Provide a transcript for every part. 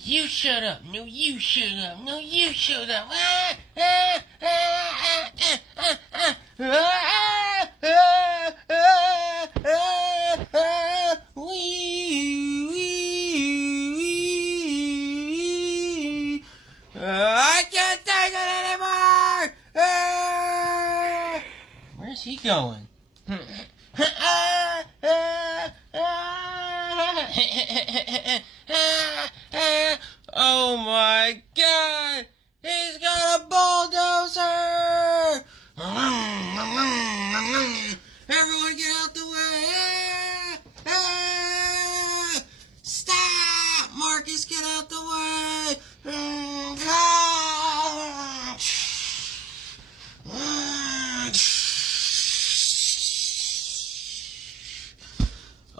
You shut up. No, you shut up. No, you shut up. I can't take it anymore. Where's he going? Oh my God! He's got a bulldozer! Everyone get out the way! Stop! Marcus, get out the way!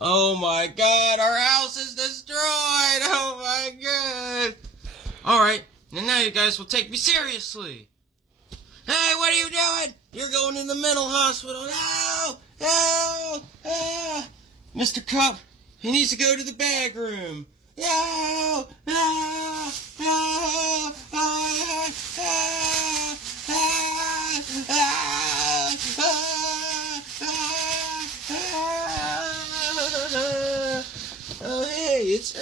Oh my God, our house is destroyed! Oh my God! Alright, and now you guys will take me seriously! Hey, what are you doing? You're going in the mental hospital! No! No! Mr. Cup, he needs to go to the bag room! No! No! No! Oh, hey, it's